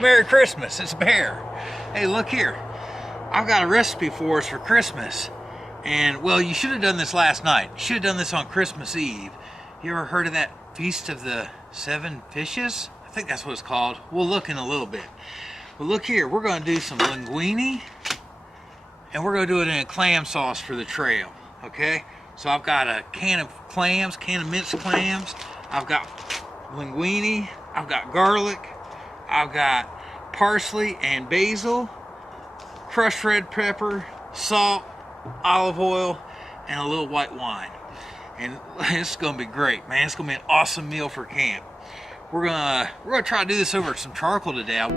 Merry Christmas, it's Bear. Hey, look here. I've got a recipe for us for Christmas. And, well, you should have done this last night. You should have done this on Christmas Eve. You ever heard of that Feast of the Seven Fishes? I think that's what it's called. We'll look in a little bit. But look here, we're going to do some linguine. And we're going to do it in a clam sauce for the trail. Okay? So I've got a can of clams, can of minced clams. I've got linguine. I've got garlic. I've got parsley and basil, crushed red pepper, salt, olive oil, and a little white wine. And it's gonna be great, man. It's gonna be an awesome meal for camp. We're gonna try to do this over some charcoal today.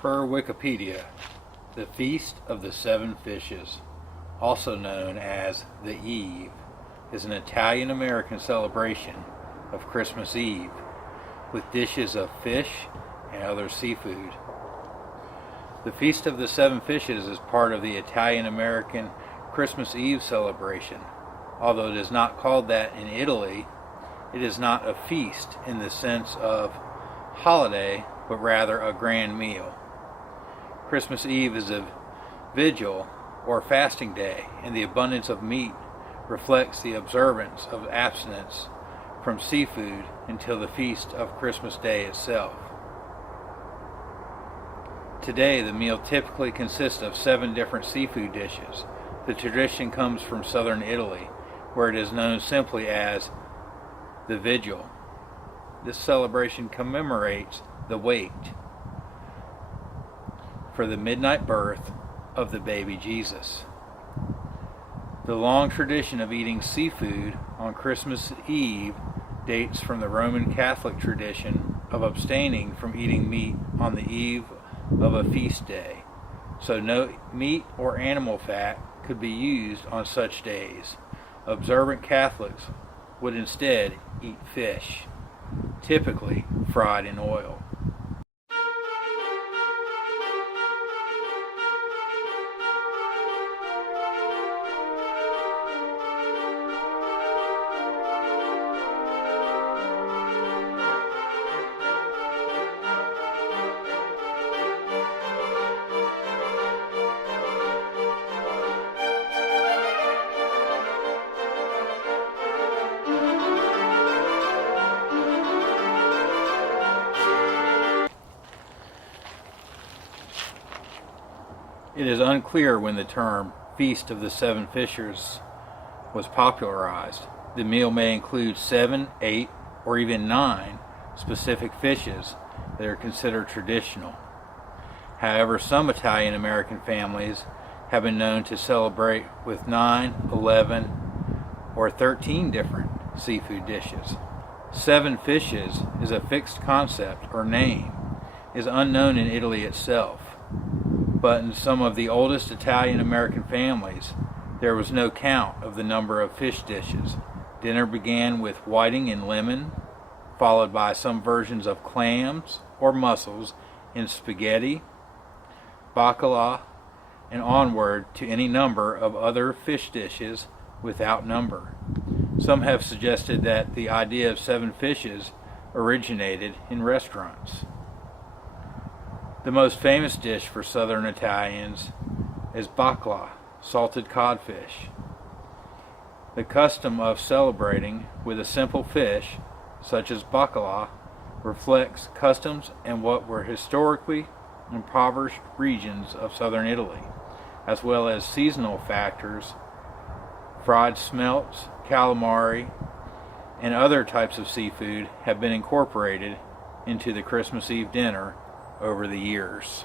Per Wikipedia, the Feast of the Seven Fishes, also known as the Eve, is an Italian-American celebration of Christmas Eve with dishes of fish and other seafood. The Feast of the Seven Fishes is part of the Italian-American Christmas Eve celebration. Although it is not called that in Italy, it is not a feast in the sense of holiday, but rather a grand meal. Christmas Eve is a vigil or fasting day, and the abundance of meat reflects the observance of abstinence from seafood until the feast of Christmas Day itself. Today, the meal typically consists of 7 different seafood dishes. The tradition comes from southern Italy, where it is known simply as the Vigil. This celebration commemorates the wait for the midnight birth of the baby Jesus. The long tradition of eating seafood on Christmas Eve dates from the Roman Catholic tradition of abstaining from eating meat on the eve of a feast day, so no meat or animal fat could be used on such days. Observant Catholics would instead eat fish, typically fried in oil. It is unclear when the term Feast of the Seven Fishers was popularized. The meal may include 7, 8, or even 9 specific fishes that are considered traditional. However, some Italian American families have been known to celebrate with 9, 11, or 13 different seafood dishes. 7 fishes is a fixed concept or name, is unknown in Italy itself. But in some of the oldest Italian American families, there was no count of the number of fish dishes. Dinner began with whiting and lemon, followed by some versions of clams or mussels in spaghetti, bacala, and onward to any number of other fish dishes without number. Some have suggested that the idea of 7 fishes originated in restaurants. The most famous dish for southern Italians is bacala, salted codfish. The custom of celebrating with a simple fish, such as bacala, reflects customs and what were historically impoverished regions of southern Italy, as well as seasonal factors. Fried smelts, calamari, and other types of seafood have been incorporated into the Christmas Eve dinner over the years.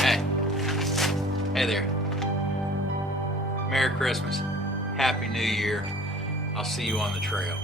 Hey. Hey there. Merry Christmas. Happy New Year. I'll see you on the trail.